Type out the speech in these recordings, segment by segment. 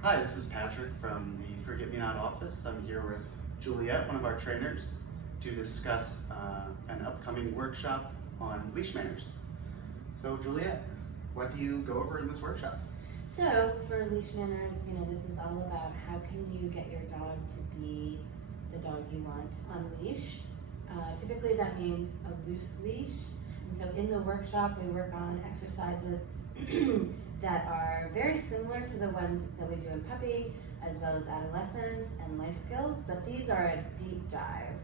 Hi, this is Patrick from the Forget-Me-Not office. I'm here with Juliet, one of our trainers, to discuss an upcoming workshop on leash manners. So Juliet, what do you go over in this workshop? So for Leash Manners, this is all about how can you get your dog to be the dog you want on leash. Typically that means a loose leash. And so in the workshop we work on exercises that are very similar to the ones that we do in puppy, as well as adolescent and life skills, but these are a deep dive.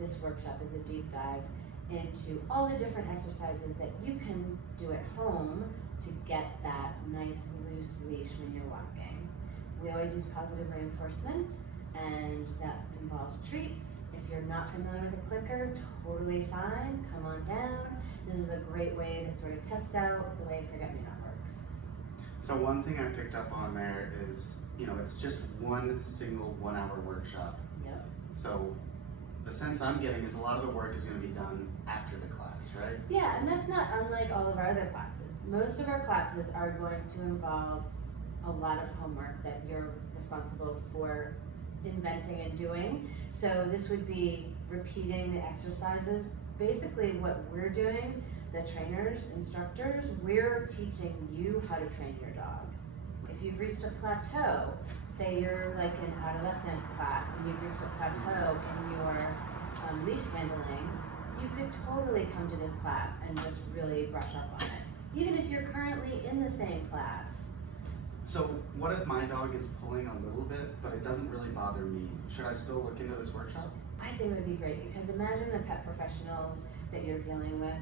This workshop is a deep dive into all the different exercises that you can do at home to get that nice loose leash when you're walking. We always use positive reinforcement, and that involves treats. If you're not familiar with a clicker, totally fine, come on down. This is a great way to sort of test out the way Forget-Me-Not works. So one thing I picked up on there is, it's just one single 1 hour workshop. Yep. So the sense I'm getting is a lot of the work is going to be done after the class, right? Yeah, and that's not unlike all of our other classes. Most of our classes are going to involve a lot of homework that you're responsible for inventing and doing. So this would be repeating the exercises. Basically what we're doing, the trainers, instructors, we're teaching you how to train your dog. If you've reached a plateau, say you're like in adolescent class and you've reached a plateau in your leash handling, you could totally come to this class and just really brush up on it, even if you're currently in the same class. So what if my dog is pulling a little bit, but it doesn't really bother me? Should I still look into this workshop? I think it would be great, because imagine the pet professionals that you're dealing with.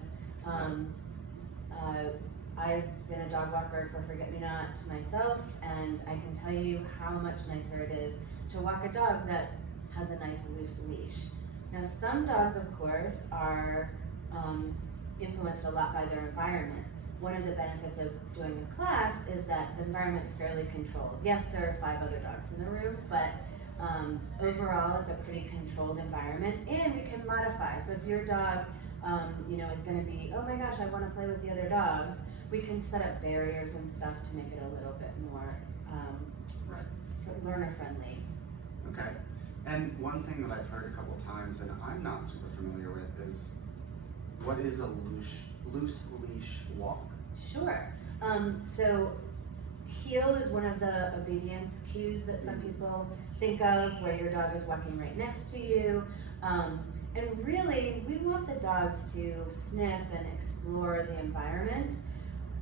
I've been a dog walker for Forget-Me-Not myself, and I can tell you how much nicer it is to walk a dog that has a nice loose leash. Now some dogs, of course, are influenced a lot by their environment. One of the benefits of doing a class is that the environment's fairly controlled. Yes, there are 5 other dogs in the room, but overall it's a pretty controlled environment, and we can modify. So if your dog is going to be, oh my gosh, I want to play with the other dogs, we can set up barriers and stuff to make it a little bit more learner friendly. Okay. And one thing that I've heard a couple times, and I'm not super familiar with, is what is a loose leash walk? Sure. So heel is one of the obedience cues that some people think of, where your dog is walking right next to you. And really, we want the dogs to sniff and explore the environment.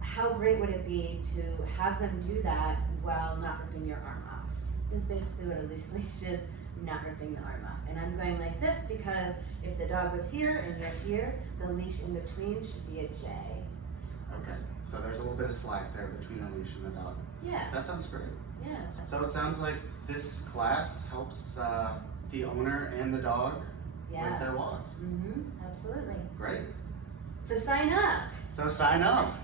How great would it be to have them do that while not ripping your arm off? This is basically what a loose leash is, not ripping the arm off. And I'm going like this because if the dog was here and you're here, the leash in between should be a J. Okay, so there's a little bit of slack there between the leash and the dog. Yeah. That sounds great. Yeah. So it sounds like this class helps the owner and the dog with their walks. Absolutely. Great. So sign up. So sign up.